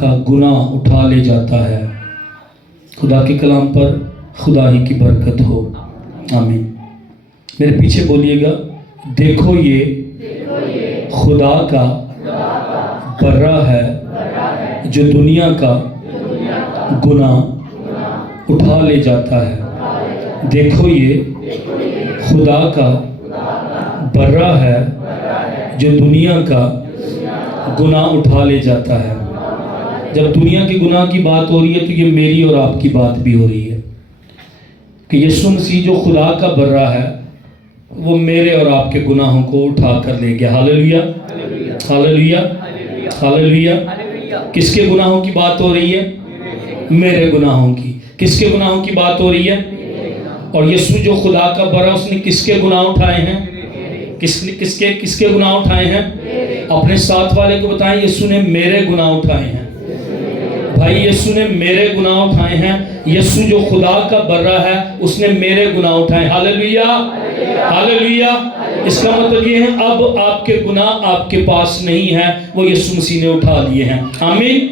کا گناہ اٹھا لے جاتا ہے۔ خدا کے کلام پر خدا ہی کی برکت ہو، آمین۔ میرے پیچھے بولیے گا، دیکھو یہ خدا کا برہ ہے جو دنیا کا گناہ اٹھا لے جاتا ہے۔ دیکھو یہ خدا کا برہ ہے جو دنیا کا گناہ اٹھا لے جاتا ہے۔ جب دنیا کے گناہ کی بات ہو رہی ہے تو یہ میری اور آپ کی بات بھی ہو رہی ہے کہ یسوع مسیح جو خدا کا برہ ہے وہ میرے اور آپ کے گناہوں کو اٹھا کر لے گیا۔ ہاللیلویا، ہاللیلویا، ہاللیلویا۔ کس کے گناہوں کی بات ہو رہی ہے؟ میرے گناہوں کی۔ کس کے گناہوں کی بات ہو رہی ہے؟ اور یسوع جو خدا کا برہ، اس نے کس کے گناہ اٹھائے ہیں؟ کس کے گناہ اٹھائے ہیں؟ اپنے ساتھ والے کو بتائیں، یسوع نے میرے گناہ اٹھائے ہیں۔ بھائی یسوع نے میرے گناہ اٹھائے ہیں۔ یسوع جو خدا کا برہ ہے اس نے میرے گناہ اٹھائے۔ ہاللیلویا، ہاللیلویا۔ اس کا مطلب یہ ہے اب آپ کے گناہ آپ کے پاس نہیں ہے، وہ یسوع مسیح نے اٹھا لیے ہیں۔ آمین۔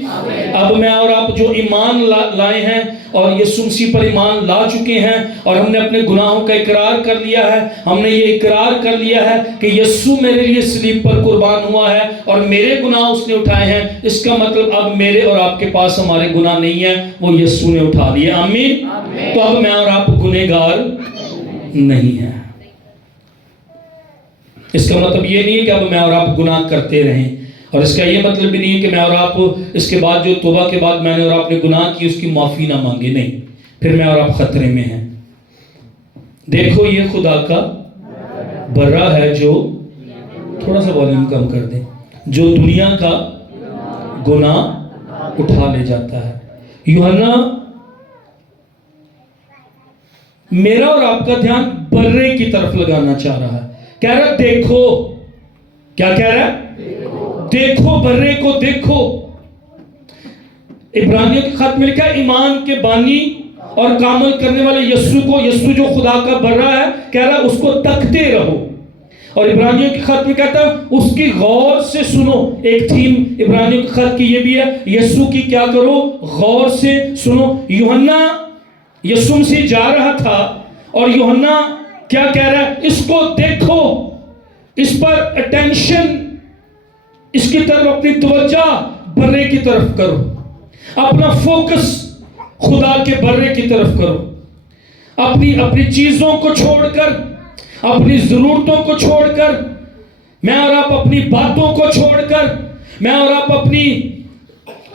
اب میں اور آپ جو ایمان لائے ہیں اور یسوع مسیح پر ایمان لا چکے ہیں اور ہم نے اپنے گناہوں کا اقرار کر لیا ہے، ہم نے یہ اقرار کر لیا ہے کہ یسوع میرے لیے صلیب پر قربان ہوا ہے اور میرے گناہ اس نے اٹھائے ہیں، اس کا مطلب اب میرے اور آپ کے پاس ہمارے گناہ نہیں ہیں، وہ یسوع نے اٹھا لیے۔ آمین۔ تو اب میں اور آپ گنہگار نہیں ہیں۔ اس کا مطلب یہ نہیں ہے کہ اب میں اور آپ گناہ کرتے رہیں، اور اس کا یہ مطلب بھی نہیں ہے کہ میں اور آپ اس کے بعد جو توبہ کے بعد میں نے اور آپ نے گناہ کی اس کی معافی نہ مانگے، نہیں، پھر میں اور آپ خطرے میں ہیں۔ دیکھو یہ خدا کا برہ ہے جو، تھوڑا سا والیوم کم کر دیں، جو دنیا کا گناہ اٹھا لے جاتا ہے۔ یوحنا میرا اور آپ کا دھیان برے کی طرف لگانا چاہ رہا ہے، کہہ رہا ہے دیکھو، کیا کہہ رہا ہے؟ دیکھو برے کو، دیکھو۔ عبرانیوں کے خط میں لکھا ہے ایمان کے بانی اور کامل کرنے والے یسوع کو، یسوع جو خدا کا برہ ہے، کہہ رہا ہے اس کو تکتے رہو۔ اور عبرانیوں کے خط میں کہتا ہے اس کی غور سے سنو۔ ایک تھیم عبرانیوں کے خط کی یہ بھی ہے، یسوع کی کیا کرو؟ غور سے سنو۔ یوحنا یسوع مسیح جا رہا تھا اور یوحنا کیا کہہ رہا ہے؟ اس کو دیکھو، اس پر اٹینشن، اس کی طرف اپنی توجہ برے کی طرف کرو، اپنا فوکس خدا کے برے کی طرف کرو، اپنی چیزوں کو چھوڑ کر، اپنی ضرورتوں کو چھوڑ کر، میں اور آپ اپنی باتوں کو چھوڑ کر، میں اور آپ اپنی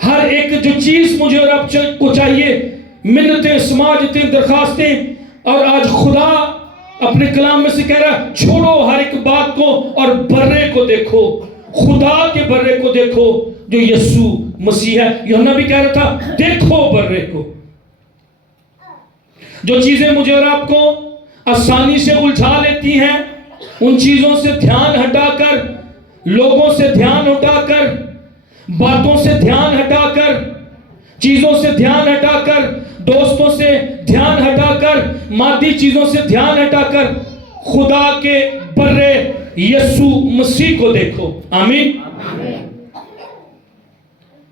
ہر ایک جو چیز مجھے اور آپ کو چاہیے، منتیں، سماجتیں، درخواستیں، اور آج خدا اپنے کلام میں سے کہہ رہا ہے چھوڑو ہر ایک بات کو اور برے کو دیکھو، خدا کے برے کو دیکھو جو یسوع مسیح ہے۔ یوحنا بھی کہہ رہا تھا دیکھو برے کو۔ جو چیزیں مجھے اور آپ کو آسانی سے الجھا لیتی ہیں، ان چیزوں سے دھیان ہٹا کر، لوگوں سے دھیان ہٹا کر، باتوں سے دھیان ہٹا کر، چیزوں سے دھیان ہٹا کر، دوستوں سے دھیان ہٹا کر، مادی چیزوں سے دھیان ہٹا کر، خدا کے برے یسوع مسیح کو دیکھو۔ آمین۔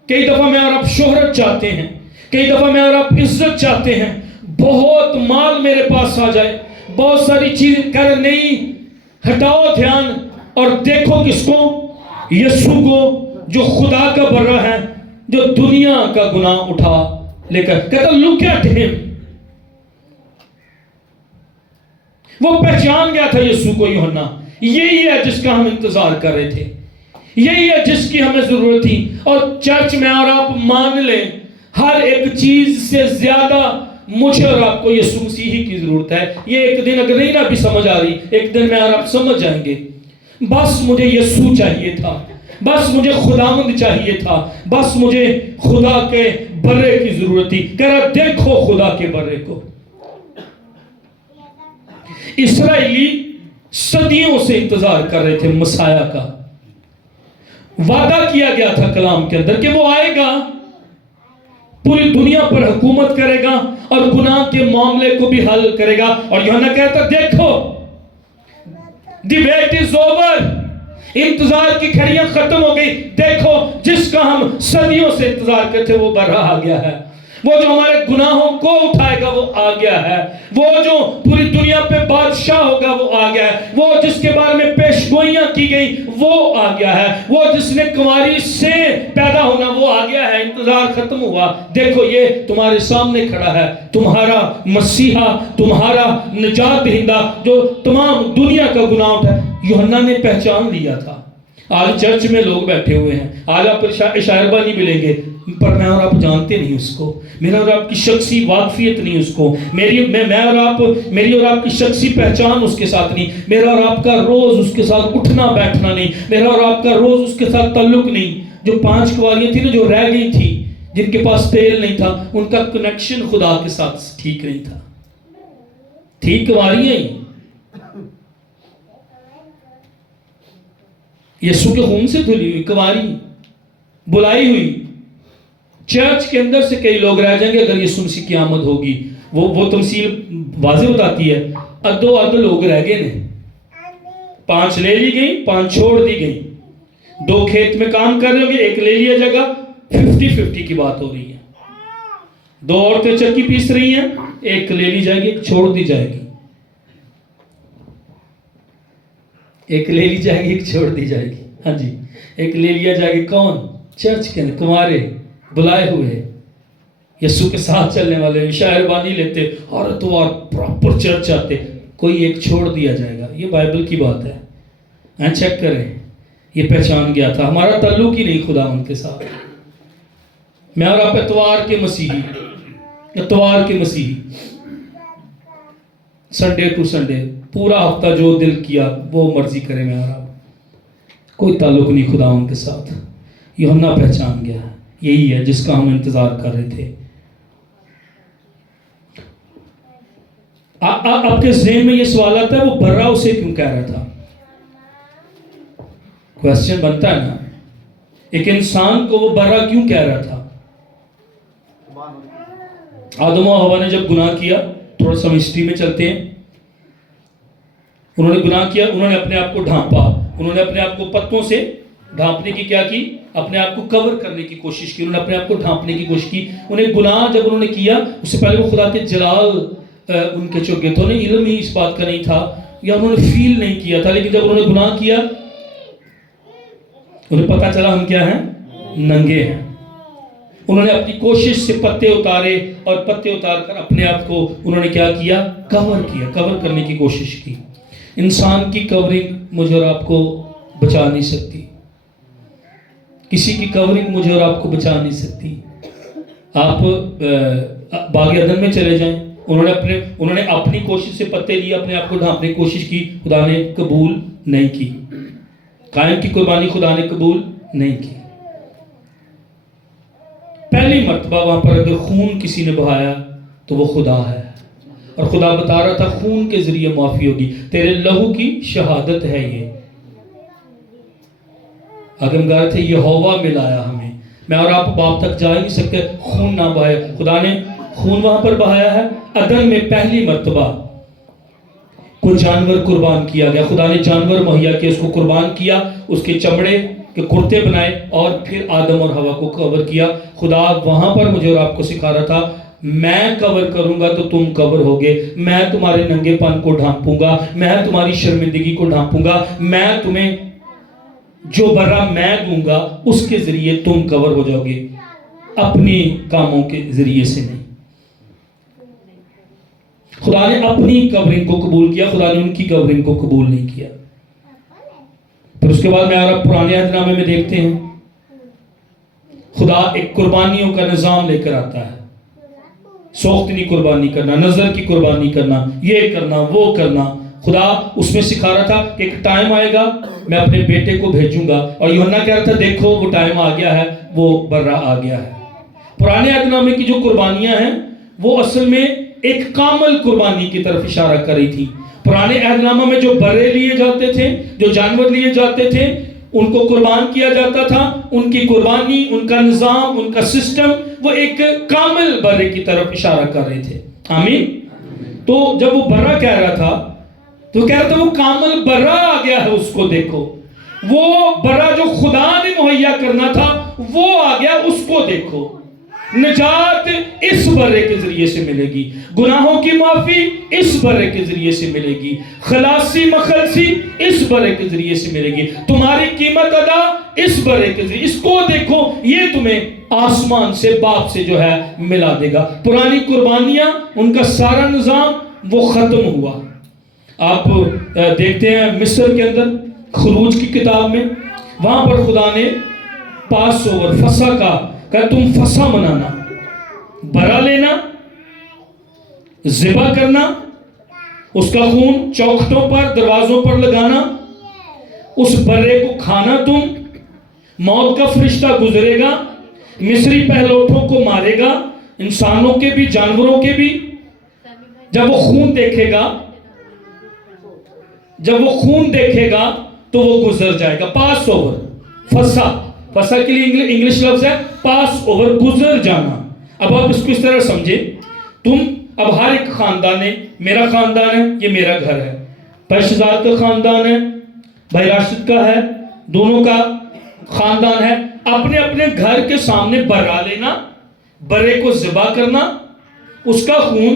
کئی دفعہ میں اور آپ شہرت چاہتے ہیں، کئی دفعہ میں اور آپ عزت چاہتے ہیں، بہت مال میرے پاس آ جائے، بہت ساری چیزیں، کہہ رہے نہیں، ہٹاؤ دھیان اور دیکھو کس کو؟ یسوع کو جو خدا کا برہ ہے، جو دنیا کا گناہ اٹھا لے کر، کہتا look at him۔ وہ پہچان گیا تھا یسوع کو یوحنا، یہی ہے جس کا ہم انتظار کر رہے تھے، یہی ہے جس کی ہمیں ضرورت تھی۔ اور چرچ میں اور آپ مان لیں، ہر ایک چیز سے زیادہ مجھے اور آپ کو یسوع مسیح کی ضرورت ہے۔ یہ ایک دن اگر نہیں نہ بھی سمجھ آ رہی، ایک دن میں اور آپ سمجھ جائیں گے، بس مجھے یسوع چاہیے تھا، بس مجھے خداوند چاہیے تھا، بس مجھے خدا کے برے کی ضرورت تھی۔ کہہ رہا دیکھو خدا کے برے کو۔ اسرائیلی صدیوں سے انتظار کر رہے تھے مسیح کا، وعدہ کیا گیا تھا کلام کے اندر کہ وہ آئے گا، پوری دنیا پر حکومت کرے گا اور گناہ کے معاملے کو بھی حل کرے گا۔ اور یوحنا کہتا دیکھو دی ویٹ از اوور، انتظار کی گھڑیاں ختم ہو گئی. دیکھو جس کا ہم صدیوں سے انتظار کرتے وہ برا آ گیا ہے. وہ جو ہمارے گناہوں کو اٹھائے گا وہ آ گیا ہے. وہ جو پوری دنیا پہ بادشاہ ہوگا وہ آ گیا ہے. وہ جس کے بارے میں پیش گوئیاں کی گئی وہ آ گیا ہے. وہ جس نے کنواری سے پیدا ہونا وہ آ گیا ہے. انتظار ختم ہوا. دیکھو یہ تمہارے سامنے کھڑا ہے, تمہارا مسیحا, تمہارا نجات دہندہ جو تمام دنیا کا گناہ اٹھائے. یوحنا نے پہچان لیا تھا. آج چرچ میں لوگ بیٹھے ہوئے ہیں, آج آپ اشاربہ نہیں ملیں گے, پر میں اور آپ جانتے نہیں اس کو. میرا اور آپ کی شخصی واقفیت نہیں اس کو. میری اور آپ کی شخصی پہچان اس کے ساتھ نہیں. میرا اور آپ کا روز اس کے ساتھ اٹھنا بیٹھنا نہیں. میرا اور آپ کا روز اس کے ساتھ تعلق نہیں. جو 5 کنواریاں تھیں نا جو رہ گئی تھی, جن کے پاس تیل نہیں تھا, ان کا کنیکشن خدا کے ساتھ ٹھیک نہیں تھا. ٹھیک کنواریاں ہی یسوع کے خون سے دھلی ہوئی کنواری, بلائی ہوئی. چرچ کے اندر سے کئی لوگ رہ جائیں گے اگر یسوع مسیح کی آمد ہوگی. وہ تمثیل واضح بتاتی ہے. ادو لوگ رہ گئے نے. 5 لے لی گئی, 5 چھوڑ دی گئی. 2 کھیت میں کام کر رہے ہوں گے, ایک لے لیا جگہ. 50-50 کی بات ہو رہی ہے. 2 عورتیں چکی پیس رہی ہیں, ایک لے لی جائے گی, ایک چھوڑ دی جائے گی. ایک لے لی جائے گی, ایک چھوڑ دی جائے گی. ہاں جی, ایک لے لیا جائے گی. کون؟ چرچ کے کنوارے بلائے ہوئے, یسوع کے ساتھ چلنے والے. شاعر بانی لیتے اور اتوار پراپر چرچ آتے. کوئی ایک چھوڑ دیا جائے گا. یہ بائبل کی بات ہے. چیک کریں. یہ پہچان گیا تھا. ہمارا تعلق ہی نہیں خدا ان کے ساتھ. میں اور آپ اتوار کے مسیحی, اتوار کے مسیحی, سنڈے ٹو سنڈے, پورا ہفتہ جو دل کیا وہ مرضی کرے. میں اور آپ کوئی تعلق نہیں خدا ان کے ساتھ. یوحنا پہچان گیا. یہی ہے جس کا ہم انتظار کر رہے تھے. آپ کے ذہن میں یہ سوال آتا ہے وہ برا اسے کیوں کہہ رہا تھا؟ کویسچن بنتا ہے نا, ایک انسان کو وہ برا کیوں کہہ رہا تھا؟ آدم و حوا نے جب گناہ کیا, تھوڑا سا ہسٹری میں چلتے ہیں. انہوں نے گناہ کیا, انہوں نے اپنے آپ کو ڈھانپا, انہوں نے اپنے آپ کو پتوں سے ڈھانپنے کی کیا کی, اپنے آپ کو کور کرنے کی کوشش کی. انہوں نے اپنے آپ کو ڈھانپنے کی کوشش کی. انہیں گناہ جب انہوں نے کیا, اس سے پہلے وہ خدا کے جلال ان کے چوکے تھے. انہیں علم ہی اس بات کا نہیں تھا یا انہوں نے فیل نہیں کیا تھا. لیکن جب انہوں نے گناہ کیا انہیں پتا چلا ہم کیا ہیں, ننگے ہیں. انہوں نے اپنی کوشش سے پتے اتارے اور پتے اتار کر اپنے آپ کو انہوں نے کیا کیا, کور کرنے کی کوشش کی. انسان کی کورنگ مجھے اور آپ کو بچا نہیں سکتی. کسی کی کورنگ مجھے اور آپ کو بچا نہیں سکتی. آپ باغ عدن میں چلے جائیں, انہوں نے اپنی کوشش سے پتے لیے, اپنے آپ کو ڈھانپنے کی کوشش کی, خدا نے قبول نہیں کی. قائم کی قربانی خدا نے قبول نہیں کی. پہلی مرتبہ وہاں پر اگر خون کسی نے بہایا تو وہ خدا ہے, اور خدا بتا رہا تھا خون کے ذریعے معافی ہوگی. تیرے لہو کی شہادت ہے یہ. آدم گار تھے, یہوہ ملایا ہمیں. میں اور آپ باپ تک جا ہی نہیں سکتے خون نہ بہایا. خدا نے خون وہاں پر بہایا ہے. عدن میں پہلی مرتبہ کوئی جانور قربان کیا گیا. خدا نے جانور مہیا کیا, اس کو قربان کیا, اس کے چمڑے کے کرتے بنائے اور پھر آدم اور حوا کو کور کیا. خدا وہاں پر مجھے اور آپ کو سکھا رہا تھا, میں کور کروں گا تو تم کور ہوگے. میں تمہارے ننگے پن کو ڈھانپوں گا, میں تمہاری شرمندگی کو ڈھانپوں گا. میں تمہیں جو برا میں دوں گا اس کے ذریعے تم کور ہو جاؤ گے, اپنی کاموں کے ذریعے سے نہیں. خدا نے اپنی کورنگ کو قبول کیا, خدا نے ان کی کورنگ کو قبول نہیں کیا. پھر اس کے بعد میں اور پرانے عہد نامے میں دیکھتے ہیں خدا ایک قربانیوں کا نظام لے کر آتا ہے. سوختنی قربانی کرنا, نظر کی قربانی کرنا, یہ کرنا, وہ کرنا. خدا اس میں سکھا رہا تھا کہ ایک ٹائم آئے گا میں اپنے بیٹے کو بھیجوں گا, اور یوحنا کہہ رہا تھا دیکھو وہ ٹائم آ گیا ہے, وہ برا آ گیا ہے. پرانے عہد نامے کی جو قربانیاں ہیں وہ اصل میں ایک کامل قربانی کی طرف اشارہ کر رہی تھی. پرانے عہد نامہ میں جو برے لیے جاتے تھے, جو جانور لیے جاتے تھے, ان کو قربان کیا جاتا تھا. ان کی قربانی, ان کا نظام, ان کا سسٹم وہ ایک کامل برے کی طرف اشارہ کر رہے تھے. آمین. تو جب وہ برا کہہ رہا تھا تو کہہ رہا تھا وہ کامل برا آ گیا ہے, اس کو دیکھو. وہ برا جو خدا نے مہیا کرنا تھا وہ آ گیا، اس کو دیکھو۔ نجات اس برے کے ذریعے سے ملے گی، گناہوں کی معافی اس برے کے ذریعے سے ملے گی، خلاصی مخلصی اس برے کے ذریعے سے ملے گی، تمہاری قیمت ادا اس برے کے ذریعے، اس کو دیکھو، یہ تمہیں آسمان سے باپ سے جو ہے ملا دے گا۔ پرانی قربانیاں، ان کا سارا نظام وہ ختم ہوا۔ آپ دیکھتے ہیں مصر کے اندر خروج کی کتاب میں، وہاں پر خدا نے پاس اوور فسح کا کہ تم فسح منانا، برا لینا، ذبح کرنا، اس کا خون چوکھٹوں پر دروازوں پر لگانا، اس برے کو کھانا، تم موت کا فرشتہ گزرے گا، مصری پہلوٹوں کو مارے گا، انسانوں کے بھی جانوروں کے بھی۔ جب وہ خون دیکھے گا، جب وہ خون دیکھے گا تو وہ گزر جائے گا۔ پاس اوور، فسح، فسح کے لیے انگلش لفظ ہے پاس اوور، گزر جانا۔ اب آپ اس کو اس طرح سمجھے، تم اب ہر ایک خاندان ہے، میرا خاندان ہے، یہ میرا گھر ہے، بھائی شہزاد کا خاندان ہے، بھائی راشد کا ہے، دونوں کا خاندان ہے، اپنے اپنے گھر کے سامنے برا لینا، برے کو ذبح کرنا، اس کا خون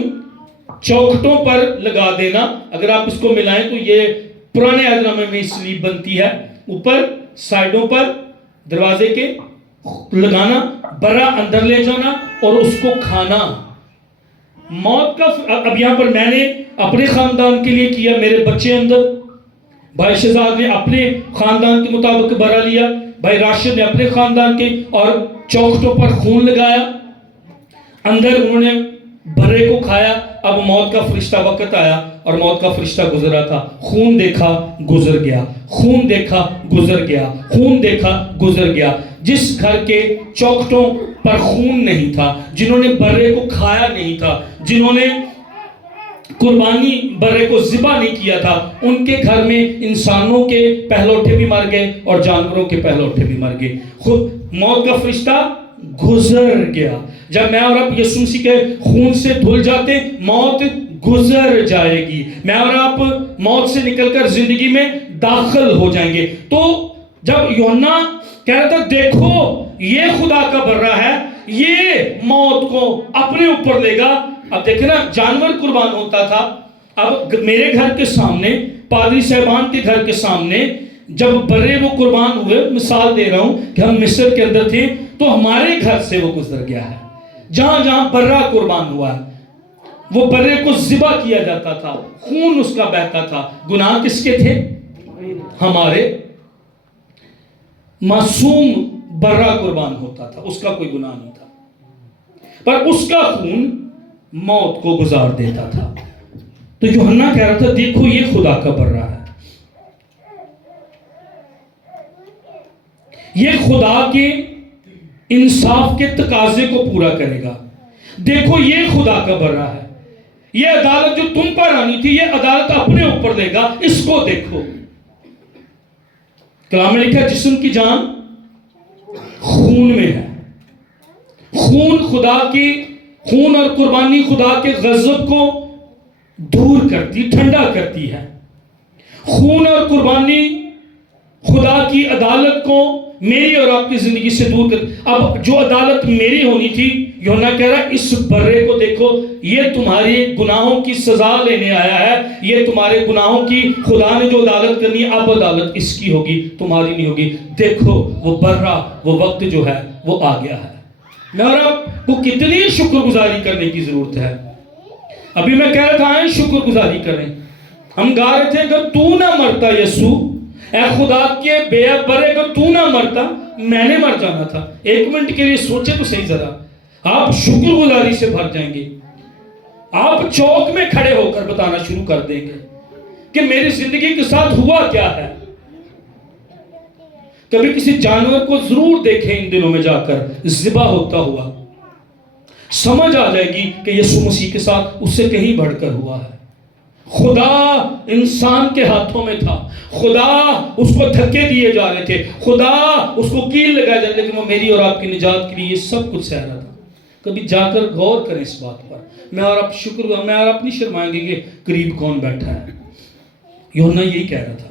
چوکھٹوں پر لگا دینا۔ اگر آپ اس کو ملائیں تو یہ پرانے عہد نامے میں سلیب بنتی ہے، اوپر سائیڈوں پر دروازے کے لگانا، برا اندر لے جانا اور اس کو کھانا۔ موت کا اب یہاں پر میں نے اپنے خاندان کے لیے کیا، میرے بچے اندر، بھائی شہزاد نے اپنے خاندان کے مطابق برا لیا، بھائی راشد نے اپنے خاندان کے، اور چوکھٹوں پر خون لگایا، اندر انہوں نے برے کو کھایا۔ اب موت کا فرشتہ وقت آیا اور موت کا فرشتہ گزرا تھا، خون دیکھا گزر گیا، خون دیکھا گزر گیا، خون دیکھا گزر گیا۔ جس گھر کے چوکھٹوں پر خون نہیں تھا، جنہوں نے برے کو کھایا نہیں تھا، جنہوں نے قربانی برے کو ذبح نہیں کیا تھا، ان کے گھر میں انسانوں کے پہلوٹے بھی مر گئے اور جانوروں کے پہلوٹے بھی مر گئے۔ خود موت کا فرشتہ گزر گیا۔ جب میں اور آپ یسوع مسیح کے خون سے دھل جاتے، موت گزر جائے گی، میں اور آپ موت سے نکل کر زندگی میں داخل ہو جائیں گے۔ تو جب یوحنا کہہ رہا تھا دیکھو یہ خدا کا برہ ہے، یہ موت کو اپنے اوپر لے گا۔ اب دیکھیں نا، جانور قربان ہوتا تھا، اب میرے گھر کے سامنے، پادری صاحبان کے گھر کے سامنے جب برے وہ قربان ہوئے، مثال دے رہا ہوں کہ ہم مصر کے اندر تھے تو ہمارے گھر سے وہ گزر گیا ہے۔ جہاں جہاں برہ قربان ہوا ہے، وہ برے کو ذبح کیا جاتا تھا، خون اس کا بہتا تھا۔ گناہ کس کے تھے؟ ہمارے۔ معصوم برہ قربان ہوتا تھا، اس کا کوئی گناہ نہیں تھا، پر اس کا خون موت کو گزار دیتا تھا۔ تو یوحنا کہہ رہا تھا دیکھو یہ خدا کا برہ ہے، یہ خدا کے انصاف کے تقاضے کو پورا کرے گا۔ دیکھو یہ خدا کا برہ ہے، یہ عدالت جو تم پر آنی تھی، یہ عدالت اپنے اوپر لے گا، اس کو دیکھو۔ کلام میں لکھا جسم کی جان خون میں ہے۔ خون خدا کی، خون اور قربانی خدا کے غضب کو دور کرتی، ٹھنڈا کرتی ہے۔ خون اور قربانی خدا کی عدالت کو میری اور آپ کی زندگی سے دور کر۔ اب جو عدالت میری ہونی تھی، یوحنا کہہ رہا ہے اس برے کو دیکھو، یہ تمہاری گناہوں کی سزا لینے آیا ہے، یہ تمہارے گناہوں کی خدا نے جو عدالت کرنی ہے، اب عدالت اس کی ہوگی، تمہاری نہیں ہوگی۔ دیکھو وہ برہ، وہ وقت جو ہے وہ آ گیا ہے۔ میں اور آپ کو کتنی شکر گزاری کرنے کی ضرورت ہے۔ ابھی میں کہہ رہا تھا آئیں شکر گزاری کریں۔ ہم گا رہے تھے اگر تو نہ مرتا یسوع، اے خدا کے بے برے، اگر تو نہ مرتا میں نے مر جانا تھا۔ ایک منٹ کے لیے سوچے تو صحیح ذرا، آپ شکر گزاری سے بھر جائیں گے۔ آپ چوک میں کھڑے ہو کر بتانا شروع کر دیں گے کہ میری زندگی کے ساتھ ہوا کیا ہے۔ کبھی کسی جانور کو ضرور دیکھیں ان دنوں میں جا کر ذبح ہوتا ہوا، سمجھ آ جائے گی کہ یسوع مسیح کے ساتھ اس سے کہیں بڑھ کر ہوا ہے۔ خدا انسان کے ہاتھوں میں تھا، خدا اس کو دھکے دیے جا رہے تھے، خدا اس کو کیل لگائے جا رہے تھے، لیکن وہ میری اور آپ کی نجات کے لیے یہ سب کچھ سہ رہا تھا۔ کبھی جا کر غور کریں اس بات پر۔ میں اور آپ شکر، میں اور آپ نہیں شرمائیں گے کہ قریب کون بیٹھا ہے۔ یوحنا یہی کہہ رہا تھا۔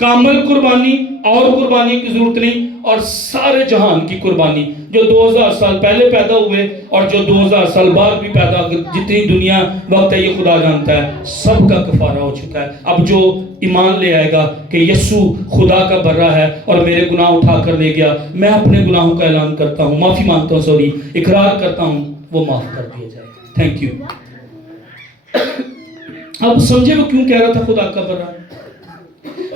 کامل قربانی اور قربانی کی ضرورت نہیں، اور سارے جہان کی قربانی جو 2000 سال پہلے پیدا ہوئے اور جو 2000 سال بعد بھی پیدا، جتنی دنیا وقت ہے یہ خدا جانتا ہے، سب کا کفارہ ہو چکا ہے۔ اب جو ایمان لے آئے گا کہ یسوع خدا کا برہ ہے اور میرے گناہ اٹھا کر لے گیا، میں اپنے گناہوں کا اعلان کرتا ہوں، معافی مانگتا ہوں، اقرار کرتا ہوں، وہ معاف کر دیا جائے گا۔ Thank you. اب سمجھے وہ کیوں کہہ رہا تھا خدا کا برہ؟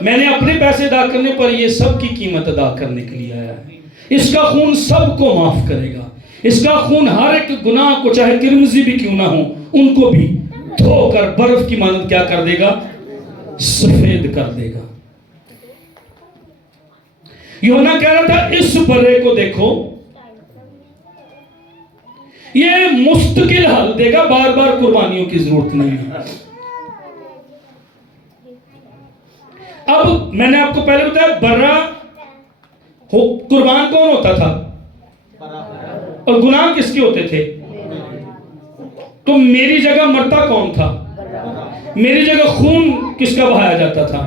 میں نے اپنے پیسے ادا کرنے پر یہ سب کی قیمت ادا کرنے کے لیے آیا ہے۔ اس کا خون سب کو معاف کرے گا، اس کا خون ہر ایک گناہ کو چاہے کرمزی بھی کیوں نہ ہو ان کو بھی دھو کر برف کی مانند کیا کر دے گا؟ سفید کر دے گا۔ یوحنا کہہ رہا تھا اس برے کو دیکھو، یہ مستقل حل دے گا، بار بار قربانیوں کی ضرورت نہیں ہے۔ اب میں نے آپ کو پہلے بتایا برہ قربان کون ہوتا تھا اور گناہ کس کے ہوتے تھے؟ تو میری جگہ مرتا کون تھا؟ میری جگہ خون کس کا بہایا جاتا تھا؟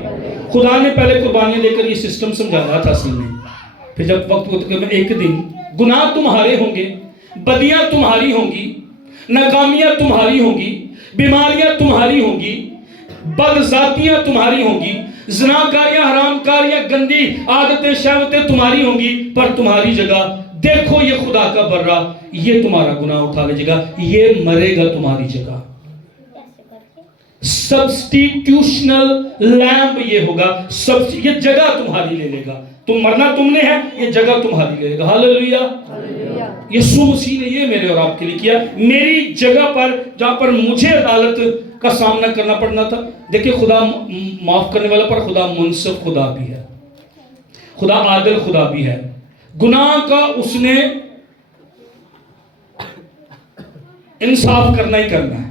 خدا نے پہلے قربانیاں دے کر یہ سسٹم سمجھایا تھا اصل میں۔ پھر جب وقت ہوتا کہ ایک دن گناہ تمہارے ہوں گے، بدیاں تمہاری ہوں گی، ناکامیاں تمہاری ہوں گی، بیماریاں تمہاری ہوں گی، بدذاتیاں تمہاری ہوں گی، زناکاریاں، حرام کاریاں، گندی عادتیں، شہوتیں تمہاری ہوں گی، پر تمہاری جگہ دیکھو یہ خدا کا برہ، یہ تمہارا گناہ اٹھا لے گا، یہ مرے گا تمہاری جگہ۔ سبسٹیٹیوشنل لیمب یہ ہوگا، یہ جگہ تمہاری لے لے گا۔ تم مرنا تم نے ہے، یہ جگہ تمہاری لے لے گا۔ ہاللیلویہ۔ یسوع مسیح نے یہ میرے اور آپ کے لیے کیا، میری جگہ پر جہاں پر مجھے عدالت کا سامنا کرنا پڑنا تھا۔ دیکھیں خدا معاف کرنے والا، پر خدا منصف خدا بھی ہے، خدا عادل خدا بھی ہے۔ گناہ کا اس نے انصاف کرنا ہی کرنا ہے۔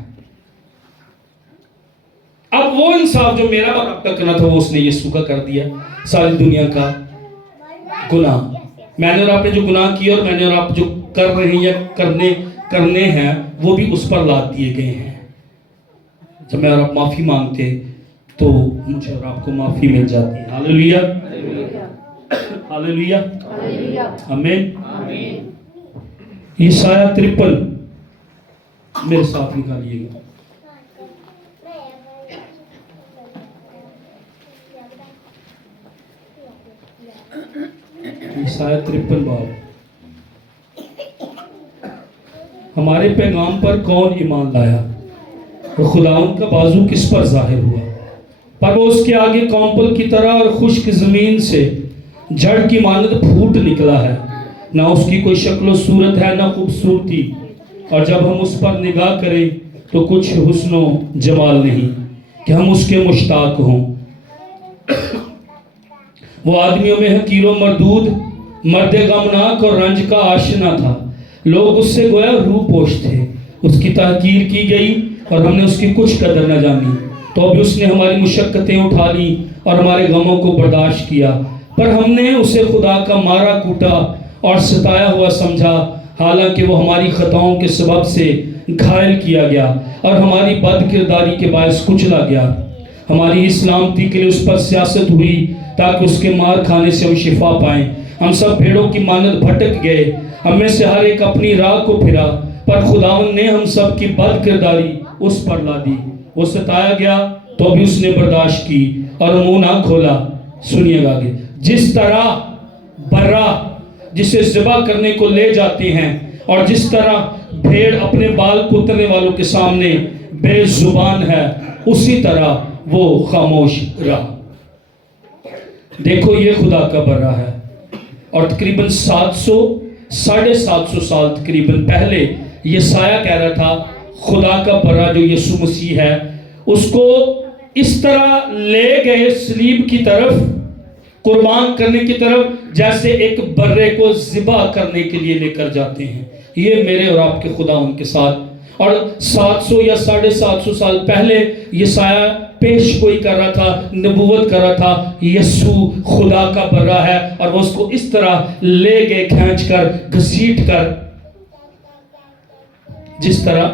اب وہ انصاف جو میرا اور آپ کا کرنا تھا وہ اس نے یسوع کا کر دیا۔ ساری دنیا کا گناہ، میں نے اور آپ نے جو گناہ کیا اور میں نے اور آپ جو کر رہے ہیں یا کرنے ہیں وہ بھی اس پر لاد دیے گئے ہیں۔ جب میں اور آپ معافی مانگتے تو مجھے اور آپ کو معافی مل جاتی ہے۔ ہاللیلویہ، ہاللیلویہ، آمین۔ یسایہ 53 میرے ساتھ نکالیے گا۔ یسایہ 53 باب۔ ہمارے پیغام پر کون ایمان لایا اور خداوند کا بازو کس پر ظاہر ہوا؟ پر وہ اس کے آگے کونپل کی طرح اور خشک زمین سے جڑ کی مانند پھوٹ نکلا ہے، نہ اس کی کوئی شکل و صورت ہے نہ خوبصورتی، اور جب ہم اس پر نگاہ کریں تو کچھ حسن و جمال نہیں کہ ہم اس کے مشتاق ہوں۔ وہ آدمیوں میں حقیر و مردود، مرد غمناک اور رنج کا آشنا تھا، لوگ اس سے گویا روح پوش تھے، اس کی تحقیر کی گئی اور ہم نے اس کی کچھ قدر نہ جانی، تو بھی اس نے ہماری مشقتیں اٹھا لی اور ہمارے غموں کو برداشت کیا، پر ہم نے اسے خدا کا مارا کوٹا اور ستایا ہوا سمجھا، حالانکہ وہ ہماری خطاؤں کے سبب سے گھائل کیا گیا اور ہماری بد کرداری کے باعث کچلا گیا۔ ہماری سلامتی کے لیے اس پر سیاست ہوئی تاکہ اس کے مار کھانے سے ہم شفا پائیں۔ ہم سب بھیڑوں کی مانند بھٹک گئے، ہم میں سے ہر ایک اپنی راہ کو پھرا، پر خداوند نے ہم سب کی بد کرداری اس پر لا دی۔ وہ ستایا گیا تو بھی اس نے برداشت کی اور منہ نہ کھولا۔ سنیے گا آگے، جس طرح برہ جسے ذبح کرنے کو لے جاتے ہیں اور جس طرح بھیڑ اپنے بال کترنے والوں کے سامنے بے زبان ہے، اسی طرح وہ خاموش رہا۔ دیکھو یہ خدا کا برہ ہے، اور تقریباً 700 سال تقریباً پہلے یسایہ کہہ رہا تھا خدا کا برہ جو یسوع مسیح ہے اس کو اس طرح لے گئے صلیب کی طرف، قربان کرنے کی طرف، جیسے ایک برے کو ذبح کرنے کے لیے لے کر جاتے ہیں۔ یہ میرے اور آپ کے خدا ان کے ساتھ، اور 700 یا 750 سال پہلے یسایہ پیش گوئی کر رہا تھا، نبوت کر رہا تھا، یسوع خدا کا برہ ہے، اور وہ اس کو اس طرح لے گئے کھینچ کر، گھسیٹ کر، جس طرح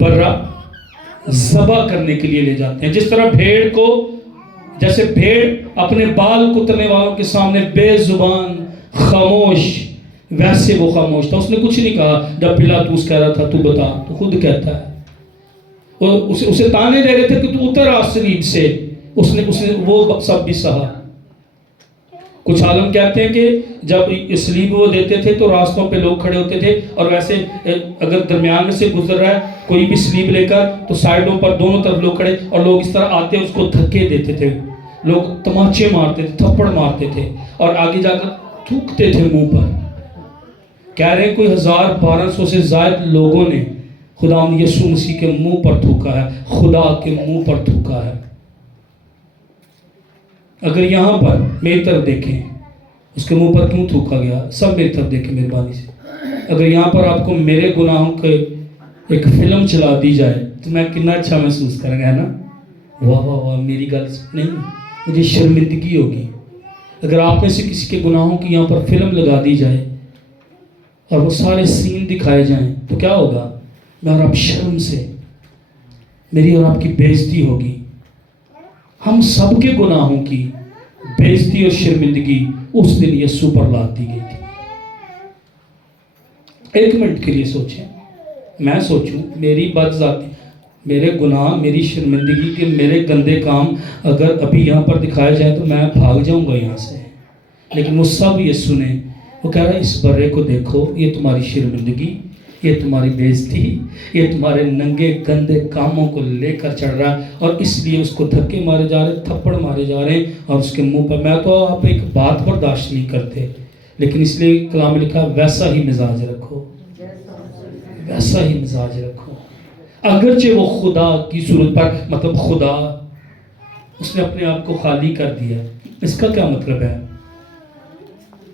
برہ ذبح کرنے کے لیے لے جاتے ہیں، جس طرح بھیڑ کو جیسے بھیڑ اپنے بال کترنے والوں کے سامنے بے زبان خاموش، ویسے وہ خاموش تھا، اس نے کچھ نہیں کہا۔ جب پلاطوس کہہ رہا تھا تو بتا، تو خود کہتا ہے، اور اسے تانے دے رہے تھے کہ تو اتر آ صلیب سے، اس نے وہ سب بھی سہا۔ کچھ عالم کہتے ہیں کہ جب صلیب وہ دیتے تھے تو راستوں پہ لوگ کھڑے ہوتے تھے، اور ویسے اگر درمیان میں سے گزر رہا ہے کوئی بھی صلیب لے کر تو سائیڈوں پر دونوں طرف لوگ کھڑے، اور لوگ اس طرح آتے اس کو دھکے دیتے تھے، لوگ تماچے مارتے تھے، تھپڑ مارتے تھے، اور آگے جا کر تھوکتے تھے منہ پر۔ کہہ رہے ہیں کوئی 1200 سے زائد لوگوں نے خداوند یسوع مسیح کے منہ پر تھوکا ہے، خدا کے منہ پر تھوکا ہے۔ اگر یہاں پر میری طرف دیکھیں، اس کے منہ پر کیوں تھوکا گیا؟ سب میری طرف دیکھیں مہربانی سے۔ اگر یہاں پر آپ کو میرے گناہوں کے ایک فلم چلا دی جائے تو میں کتنا اچھا محسوس کریں گا، ہے نا؟ واہ واہ واہ، میری گل نہیں، مجھے شرمندگی ہوگی۔ اگر آپ میں سے کسی کے گناہوں کی یہاں پر فلم لگا دی جائے اور وہ سارے سین دکھائے جائیں تو کیا ہوگا؟ میں اور آپ شرم سے، میری اور آپ کی بے عزتی ہوگی۔ ہم سب کے گناہوں کی بے عزتی اور شرمندگی اس دن یسوع پر لاد دی گئی تھی۔ ایک منٹ کے لیے سوچیں، میں سوچوں میری بد ذاتی، میرے گناہ، میری شرمندگی کے میرے گندے کام اگر ابھی یہاں پر دکھائے جائیں تو میں بھاگ جاؤں گا یہاں سے، لیکن وہ سب یسوع نے، وہ کہہ رہا ہے اس برے کو دیکھو، یہ تمہاری شرمندگی، یہ تمہاری بے عزتی، یہ تمہارے ننگے گندے کاموں کو لے کر چڑھ رہا ہے، اور اس لیے اس کو دھکے مارے جا رہے، تھپڑ مارے جا رہے ہیں، اور اس کے منہ پر۔ میں تو آپ ایک بات برداشت نہیں کرتے، لیکن اس لیے کلام میں لکھا ویسا ہی مزاج رکھو، ویسا ہی مزاج رکھو۔ اگرچہ وہ خدا کی صورت پر، مطلب خدا، اس نے اپنے آپ کو خالی کر دیا۔ اس کا کیا مطلب ہے؟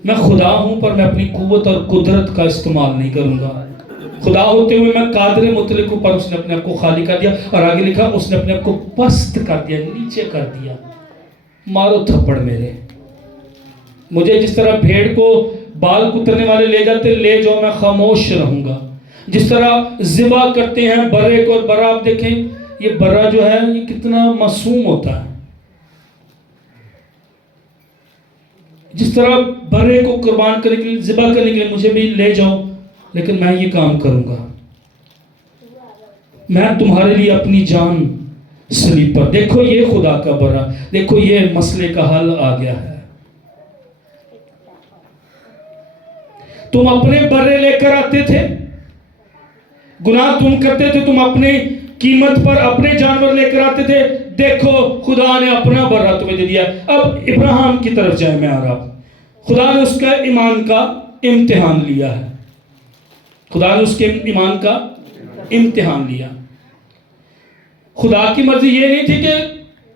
میں خدا ہوں پر میں اپنی قوت اور قدرت کا استعمال نہیں کروں گا۔ خدا ہوتے ہوئے میں قادر مطلق ہوں پر اس نے اپنے آپ کو خالی کر دیا، اور آگے لکھا اس نے اپنے آپ کو پست کر دیا، نیچے کر دیا۔ مارو تھپڑ میرے، مجھے جس طرح بھیڑ کو بال کترنے والے لے جاتے لے جاؤ، میں خاموش رہوں گا۔ جس طرح ذبح کرتے ہیں برے کو، اور برا آپ دیکھیں، یہ برا جو ہے یہ کتنا معصوم ہوتا ہے۔ جس طرح برے کو قربان کرنے کے لیے، ذبح کرنے کے لیے مجھے بھی لے جاؤ، لیکن میں یہ کام کروں گا، میں تمہارے لیے اپنی جان صلیب پر۔ دیکھو یہ خدا کا برا، دیکھو یہ مسئلے کا حل آ گیا ہے۔ تم اپنے برے لے کر آتے تھے، گناہ تم کرتے تھے، تم اپنے قیمت پر اپنے جانور لے کر آتے تھے، دیکھو خدا نے اپنا برا تمہیں دے دیا۔ اب ابراہیم کی طرف جائیں میں اور آپ، خدا نے اس کا ایمان کا امتحان لیا ہے، خدا نے اس کے ایمان کا امتحان لیا۔ خدا کی مرضی یہ نہیں تھی کہ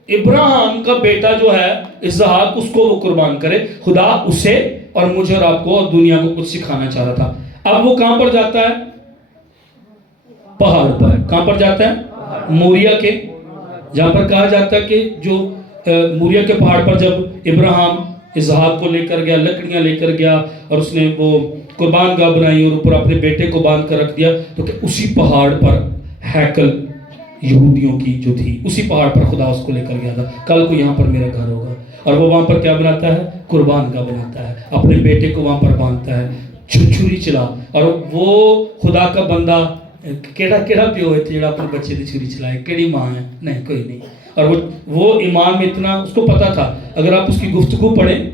ابراہیم کا بیٹا جو ہے اسحاق، اس کو وہ قربان کرے۔ خدا اسے اور مجھے اور آپ کو اور دنیا کو کچھ سکھانا چاہ رہا تھا۔ اب وہ کہاں پر جاتا ہے؟ پہاڑ پر۔ کہاں پر جاتا ہے؟ موریا کے، جہاں پر کہا جاتا ہے کہ جو موریا کے پہاڑ پر جب ابراہیم اسحاق کو لے کر گیا، لکڑیاں لے کر گیا، اور اس نے وہ قربان گاہ بنائی اور اوپر اپنے بیٹے کو باندھ کر رکھ دیا، تو کہ اسی پہاڑ پر ہیکل یہودیوں کی جو تھی، اسی پہاڑ پر خدا اس کو لے کر گیا تھا۔ کل کو یہاں پر میرا گھر ہوگا، اور وہ وہاں پر کیا بناتا ہے؟ قربان گاہ بناتا ہے، اپنے بیٹے کو وہاں پر باندھتا ہے، چھری چلا۔ اور وہ خدا کا بندہ کیڑا پیو ہوئے تھے جڑا اپنے بچے دی چھری چلائے؟ کیڑی ماں ہے؟ نہیں، کوئی نہیں۔ اور وہ ایمان میں اتنا، اس کو پتا تھا، اگر آپ اس کی گفتگو پڑھیں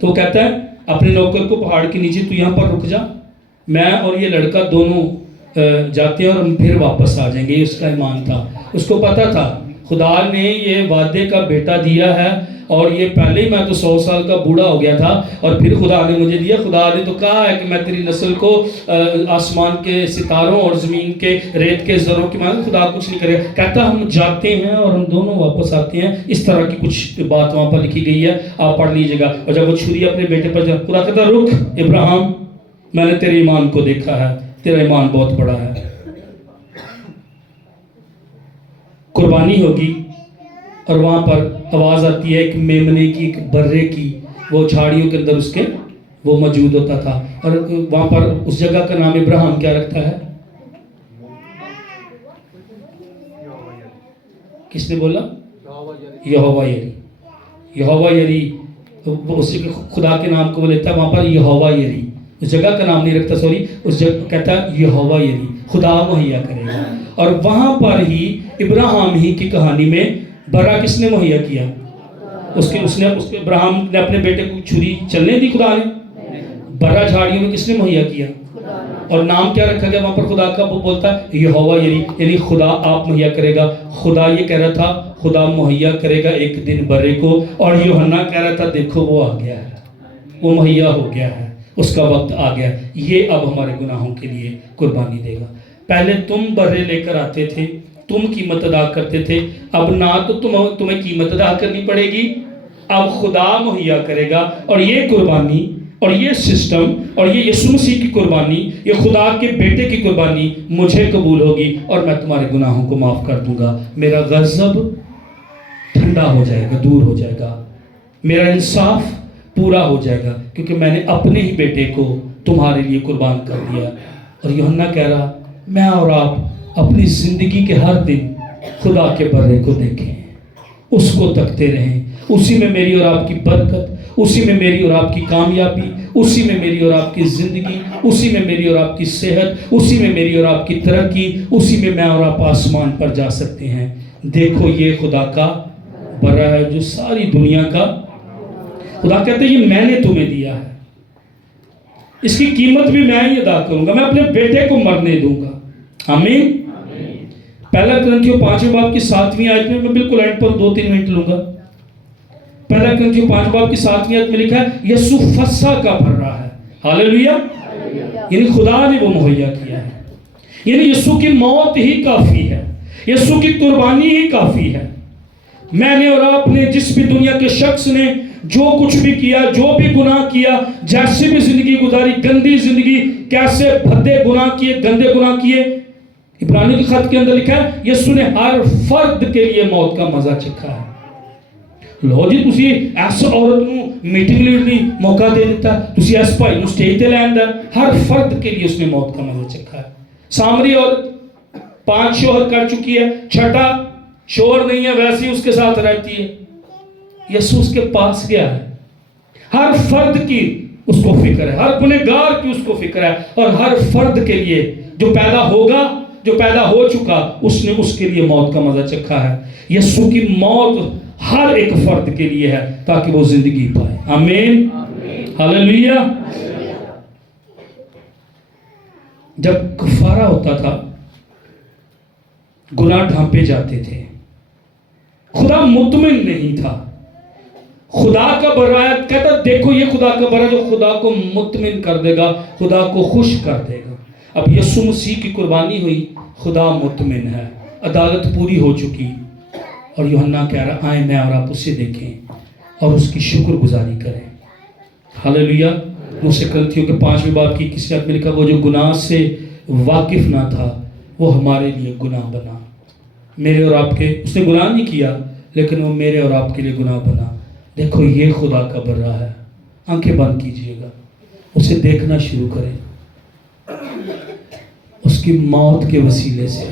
تو کہتا ہے اپنے نوکر کو پہاڑ کے نیچے، تو یہاں پر رک جا، میں اور یہ لڑکا دونوں جاتے ہیں اور ہم پھر واپس آ جائیں گے۔ یہ اس کا ایمان تھا، اس کو پتا تھا خدا نے یہ وعدے کا بیٹا دیا ہے، اور یہ پہلے ہی میں تو 100 سال کا بوڑھا ہو گیا تھا، اور پھر خدا نے مجھے دیا۔ خدا نے تو کہا ہے کہ میں تیری نسل کو آسمان کے ستاروں اور زمین کے ریت کے ذروں کی مانند، خدا کچھ نہیں کرے گا۔ کہتا ہم جاتے ہیں اور ہم دونوں واپس آتے ہیں۔ اس طرح کی کچھ بات وہاں پر لکھی گئی ہے، آپ پڑھ لیجئے گا۔ اور جب وہ چھری اپنے بیٹے پر جب، خدا کہتا رک ابراہیم، میں نے تیرے ایمان کو دیکھا ہے، تیرا ایمان بہت بڑا ہے۔ قربانی ہوگی، اور وہاں پر آواز آتی ہے ایک میمنے کی، ایک برے کی، وہ جھاڑیوں کے اندر اس کے وہ موجود ہوتا تھا، اور وہاں پر اس جگہ کا نام ابراہیم کیا رکھتا ہے؟ کس نے بولا؟ یہوہ یری۔ یہوہ یری، اس خدا کے نام کو وہ لیتا ہے وہاں پر یہوہ یری، اس جگہ کا نام نہیں رکھتا، سوری، اس جگہ کہتا ہے یہوہ یری، خدا مہیا کرے گا. اور وہاں پر ہی ابراہیم ہی کی کہانی میں برا کس نے مہیا کیا؟ اس نے ابراہیم نے اپنے بیٹے کو چھری چلنے دی خدا نے؟ برا جھاڑیوں میں کس نے مہیا کیا؟ اور نام کیا رکھا گیا وہاں پر خدا کا؟ وہ بولتا ہے یہوہ یری، یعنی خدا آپ مہیا کرے گا. خدا یہ کہہ رہا تھا خدا مہیا کرے گا ایک دن برے کو، اور یوحنا کہہ رہا تھا دیکھو وہ آ گیا ہے، وہ مہیا ہو گیا ہے، اس کا وقت آ گیا. یہ اب ہمارے گناہوں کے لیے قربانی دے گا. پہلے تم برے لے کر آتے تھے، تم قیمت ادا کرتے تھے، اب نہ تو تمہیں قیمت ادا کرنی پڑے گی، اب خدا مہیا کرے گا. اور یہ قربانی اور یہ سسٹم اور یہ یسوع مسیح کی قربانی، یہ خدا کے بیٹے کی قربانی مجھے قبول ہوگی اور میں تمہارے گناہوں کو معاف کر دوں گا. میرا غضب ٹھنڈا ہو جائے گا، دور ہو جائے گا، میرا انصاف پورا ہو جائے گا، کیونکہ میں نے اپنے ہی بیٹے کو تمہارے لیے قربان کر دیا. اور یوحنا کہہ رہا میں اور آپ اپنی زندگی کے ہر دن خدا کے برے کو دیکھیں، اس کو تکتے رہیں. اسی میں میری اور آپ کی برکت، اسی میں میری اور آپ کی کامیابی، اسی میں میری اور آپ کی زندگی، اسی میں میری اور آپ کی صحت، اسی میں میری اور آپ کی ترقی، اسی میں اور آپ آسمان پر جا سکتے ہیں. دیکھو یہ خدا کا برا ہے جو ساری دنیا کا. خدا کہتے ہیں یہ میں نے تمہیں دیا ہے، اس کی قیمت بھی میں ہی ادا کروں گا، میں اپنے بیٹے کو مرنے دوں گا. آمین. پہلا کرنتھیوں 5 باب کی 7ویں آیت میں بالکل اینڈ پر 2-3 منٹ لوں گا. پہلا کرنتھیوں 5 باب کی 7ویں آیت میں لکھا ہے یسوع فسح کا بھر رہا ہے. ہاللویہ. یعنی خدا نے وہ مہیا کیا ہے، یعنی یسوع کی موت ہی کافی ہے، یسوع کی قربانی ہی کافی ہے. میں نے اور آپ نے، جس بھی دنیا کے شخص نے جو کچھ بھی کیا، جو بھی گناہ کیا، جیسے بھی زندگی گزاری، گندی زندگی، کیسے بھدے گناہ کیے، گندے گناہ کیے، عبرانیوں کے خط کے اندر لکھا ہے یسوع نے ہر فرد کے لیے موت کا مزہ چکھا ہے. لو جی تسی ایس عورت نو میٹنگ لیڈ موقع دے دیتا، تسی ایس بھائی نو سٹیج تے لے آندا. ہر فرد کے لیے اس نے موت کا مزہ چکھا ہے. سامری عورت 5 شوہر کر چکی ہے، چھٹا شوہر نہیں ہے، ویسے اس کے ساتھ رہتی ہے. یسوع اس کے پاس گیا ہے. ہر فرد کی اس کو فکر ہے، ہر گنہگار کی اس کو فکر ہے، اور ہر فرد کے لیے جو پیدا ہوگا، جو پیدا ہو چکا، اس نے اس کے لیے موت کا مزہ چکھا ہے. یسوع کی موت ہر ایک فرد کے لیے ہے تاکہ وہ زندگی پائے. آمین. ہاللیلویہ. جب کفارہ ہوتا تھا، گناہ ڈھانپے جاتے تھے، خدا مطمئن نہیں تھا. خدا کا برا ہے، کہتا دیکھو یہ خدا کا برا جو خدا کو مطمئن کر دے گا، خدا کو خوش کر دے گا. اب یسوع مسیح کی قربانی ہوئی، خدا مطمئن ہے، عدالت پوری ہو چکی. اور یوحنا کہہ رہا آئیں میں اور آپ اسے دیکھیں اور اس کی شکر گزاری کریں. ہاللیلویہ. دوسرے کرنتھیوں کے 5 باب کی کسی آیت میں لکھا وہ جو گناہ سے واقف نہ تھا وہ ہمارے لیے گناہ بنا. میرے اور آپ کے، اس نے گناہ نہیں کیا لیکن وہ میرے اور آپ کے لیے گناہ بنا. دیکھو یہ خدا کا برا ہے. آنکھیں بند کیجئے گا، اسے دیکھنا شروع کریں. اس کی موت کے وسیلے سے،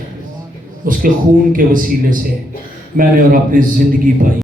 اس کے خون کے وسیلے سے میں نے اور اپنی زندگی پائی.